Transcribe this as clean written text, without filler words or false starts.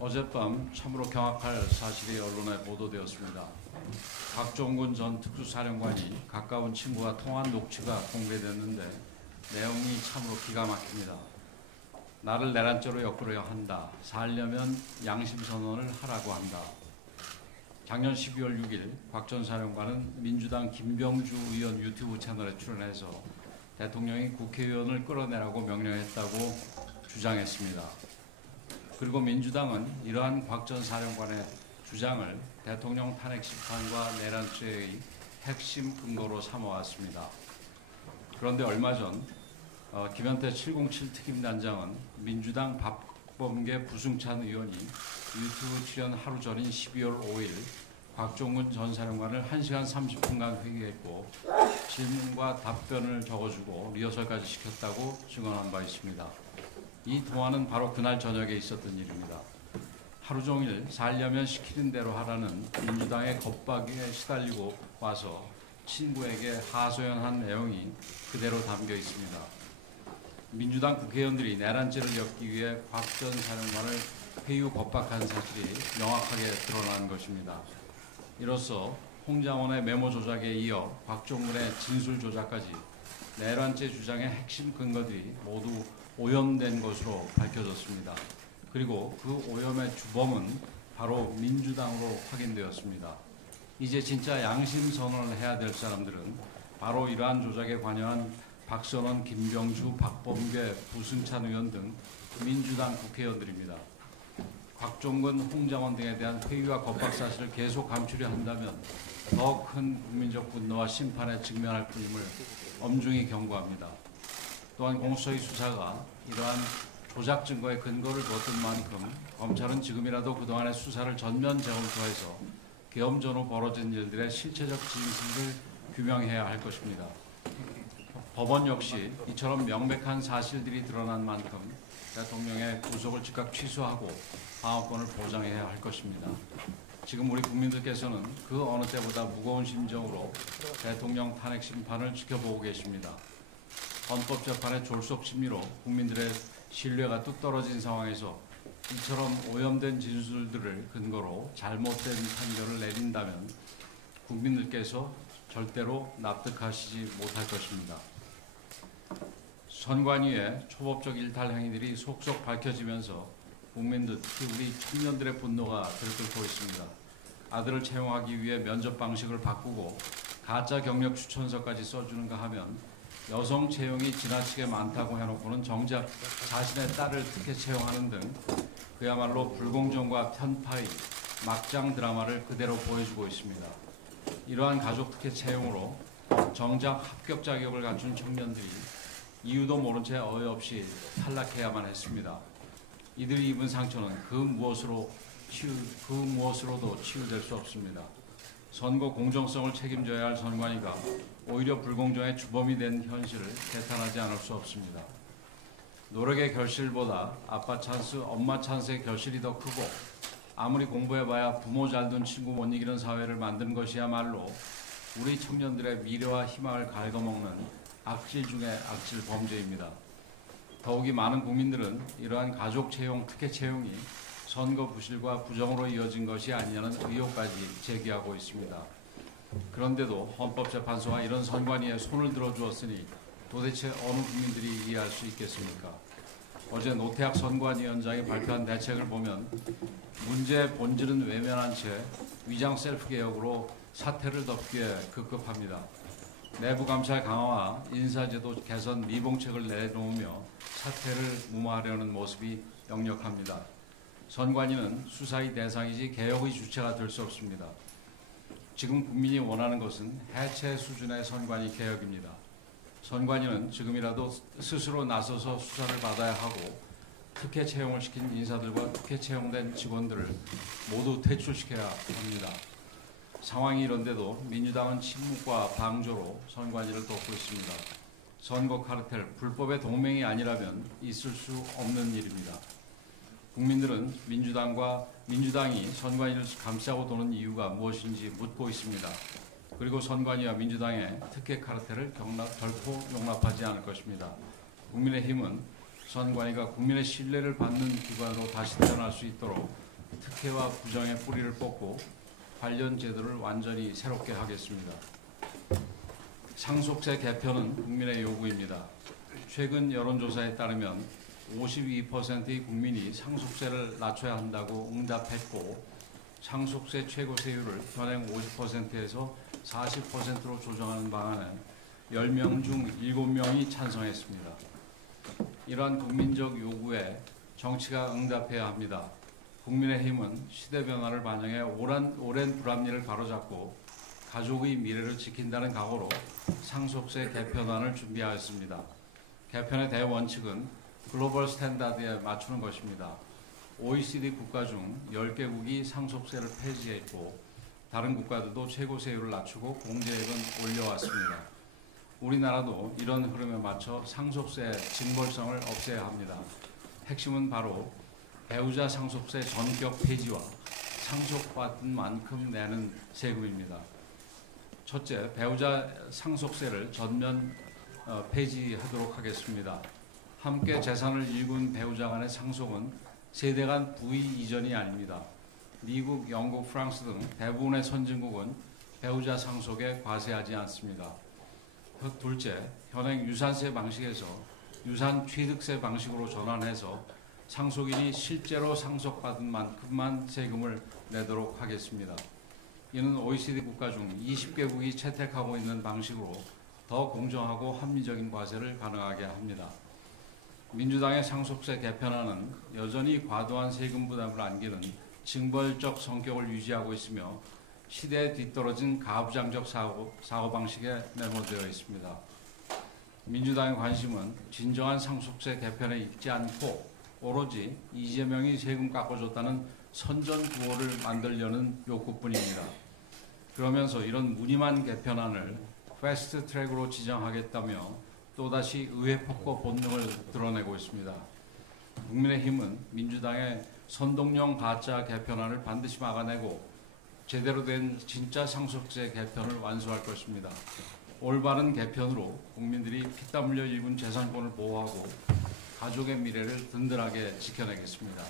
어젯밤 참으로 경악할 사실이 언론에 보도되었습니다. 박종군 전 특수사령관이 가까운 친구와 통화한 녹취가 공개됐는데 내용이 참으로 기가 막힙니다. 나를 내란죄로 엮으려 한다. 살려면 양심선언을 하라고 한다. 작년 12월 6일 박 전 사령관은 민주당 김병주 의원 유튜브 채널에 출연해서 대통령이 국회의원을 끌어내라고 명령했다고 주장했습니다. 그리고 민주당은 이러한 박 전 사령관의 주장을 대통령 탄핵 심판과 내란죄의 핵심 근거로 삼아왔습니다. 그런데 얼마 전 김현태 707 특임단장은 민주당 박범계 부승찬 의원이 유튜브 출연 하루 전인 12월 5일 박종군 전 사령관을 1시간 30분간 회의했고 질문과 답변을 적어주고 리허설까지 시켰다고 증언한 바 있습니다. 이 통화는 바로 그날 저녁에 있었던 일입니다. 하루 종일 살려면 시키는 대로 하라는 민주당의 겁박에 시달리고 와서 친구에게 하소연한 내용이 그대로 담겨 있습니다. 민주당 국회의원들이 내란죄를 엮기 위해 박 전 사령관을 회유 겁박한 사실이 명확하게 드러난 것입니다. 이로써 홍장원의 메모 조작에 이어 박종군의 진술 조작까지 내란죄 주장의 핵심 근거들이 모두 오염된 것으로 밝혀졌습니다. 그리고 그 오염의 주범은 바로 민주당으로 확인되었습니다. 이제 진짜 양심 선언을 해야 될 사람들은 바로 이러한 조작에 관여한 박선원, 김병주, 박범계, 부승찬 의원 등 민주당 국회의원들입니다. 박종근, 홍장원 등에 대한 회유와 겁박 사실을 계속 감추려 한다면 더 큰 국민적 분노와 심판에 직면할 뿐임을 엄중히 경고합니다. 또한 공수처의 수사가 이러한 조작 증거에 근거를 뒀던 만큼 검찰은 지금이라도 그동안의 수사를 전면 재검토해서 계엄 전후 벌어진 일들의 실체적 진실을 규명해야 할 것입니다. 법원 역시 이처럼 명백한 사실들이 드러난 만큼 대통령의 구속을 즉각 취소하고 방어권을 보장해야 할 것입니다. 지금 우리 국민들께서는 그 어느 때보다 무거운 심정으로 대통령 탄핵 심판을 지켜보고 계십니다. 헌법재판의 졸속 심리로 국민들의 신뢰가 뚝 떨어진 상황에서 이처럼 오염된 진술들을 근거로 잘못된 판결을 내린다면 국민들께서 절대로 납득하시지 못할 것입니다. 선관위의 초법적 일탈 행위들이 속속 밝혀지면서 국민들, 특히 우리 청년들의 분노가 들끓고 있습니다. 아들을 채용하기 위해 면접 방식을 바꾸고 가짜 경력 추천서까지 써주는가 하면 여성 채용이 지나치게 많다고 해놓고는 정작 자신의 딸을 특혜 채용하는 등 그야말로 불공정과 편파의 막장 드라마를 그대로 보여주고 있습니다. 이러한 가족 특혜 채용으로 정작 합격 자격을 갖춘 청년들이 이유도 모른 채 어이없이 탈락해야만 했습니다. 이들이 입은 상처는 그 무엇으로도 치유될 수 없습니다. 선거 공정성을 책임져야 할 선관위가 오히려 불공정의 주범이 된 현실을 개탄하지 않을 수 없습니다. 노력의 결실보다 아빠 찬스, 엄마 찬스의 결실이 더 크고 아무리 공부해봐야 부모 잘둔 친구 못 이기는 사회를 만드는 것이야말로 우리 청년들의 미래와 희망을 갉아먹는 악질 중의 악질 범죄입니다. 더욱이 많은 국민들은 이러한 가족 채용, 특혜 채용이 선거 부실과 부정으로 이어진 것이 아니냐는 의혹까지 제기하고 있습니다. 그런데도 헌법재판소가 이런 선관위에 손을 들어주었으니 도대체 어느 국민들이 이해할 수 있겠습니까? 어제 노태학 선관위원장이 발표한 대책을 보면 문제의 본질은 외면한 채 위장 셀프 개혁으로 사태를 덮기에 급급합니다. 내부 감찰 강화와 인사제도 개선 미봉책을 내놓으며 사태를 무마하려는 모습이 역력합니다. 선관위는 수사의 대상이지 개혁의 주체가 될 수 없습니다. 지금 국민이 원하는 것은 해체 수준의 선관위 개혁입니다. 선관위는 지금이라도 스스로 나서서 수사를 받아야 하고 특혜 채용을 시킨 인사들과 특혜 채용된 직원들을 모두 퇴출시켜야 합니다. 상황이 이런데도 민주당은 침묵과 방조로 선관위를 돕고 있습니다. 선거 카르텔, 불법의 동맹이 아니라면 있을 수 없는 일입니다. 국민들은 민주당이 선관위를 감싸고 도는 이유가 무엇인지 묻고 있습니다. 그리고 선관위와 민주당의 특혜 카르텔을 결코 용납하지 않을 것입니다. 국민의힘은 선관위가 국민의 신뢰를 받는 기관으로 다시 태어날 수 있도록 특혜와 부정의 뿌리를 뽑고 관련 제도를 완전히 새롭게 하겠습니다. 상속세 개편은 국민의 요구입니다. 최근 여론조사에 따르면 52%의 국민이 상속세를 낮춰야 한다고 응답했고, 상속세 최고 세율을 현행 50%에서 40%로 조정하는 방안에 10명 중 7명이 찬성했습니다. 이러한 국민적 요구에 정치가 응답해야 합니다. 국민의힘은 시대 변화를 반영해 오랜 불합리를 바로잡고 가족의 미래를 지킨다는 각오로 상속세 개편안을 준비하였습니다. 개편의 대원칙은 글로벌 스탠다드에 맞추는 것입니다. OECD 국가 중 10개국이 상속세를 폐지했고 다른 국가들도 최고세율을 낮추고 공제액은 올려왔습니다. 우리나라도 이런 흐름에 맞춰 상속세 징벌성을 없애야 합니다. 핵심은 바로 배우자 상속세 전격 폐지와 상속받은 만큼 내는 세금입니다. 첫째, 배우자 상속세를 전면 폐지하도록 하겠습니다. 함께 재산을 일군 배우자 간의 상속은 세대 간 부의 이전이 아닙니다. 미국, 영국, 프랑스 등 대부분의 선진국은 배우자 상속에 과세하지 않습니다. 둘째, 현행 유산세 방식에서 유산 취득세 방식으로 전환해서 상속인이 실제로 상속받은 만큼만 세금을 내도록 하겠습니다. 이는 OECD 국가 중 20개국이 채택하고 있는 방식으로 더 공정하고 합리적인 과세를 가능하게 합니다. 민주당의 상속세 개편안은 여전히 과도한 세금 부담을 안기는 징벌적 성격을 유지하고 있으며 시대에 뒤떨어진 가부장적 사고방식에 내모되어 있습니다. 민주당의 관심은 진정한 상속세 개편에 있지 않고 오로지 이재명이 세금 깎아줬다는 선전구호를 만들려는 욕구뿐입니다. 그러면서 이런 무늬만 개편안을 패스트 트랙으로 지정하겠다며 또다시 의회폭거 본능을 드러내고 있습니다. 국민의힘은 민주당의 선동용 가짜 개편안을 반드시 막아내고 제대로 된 진짜 상속세 개편을 완수할 것입니다. 올바른 개편으로 국민들이 피땀 흘려 일군 재산권을 보호하고 가족의 미래를 든든하게 지켜내겠습니다.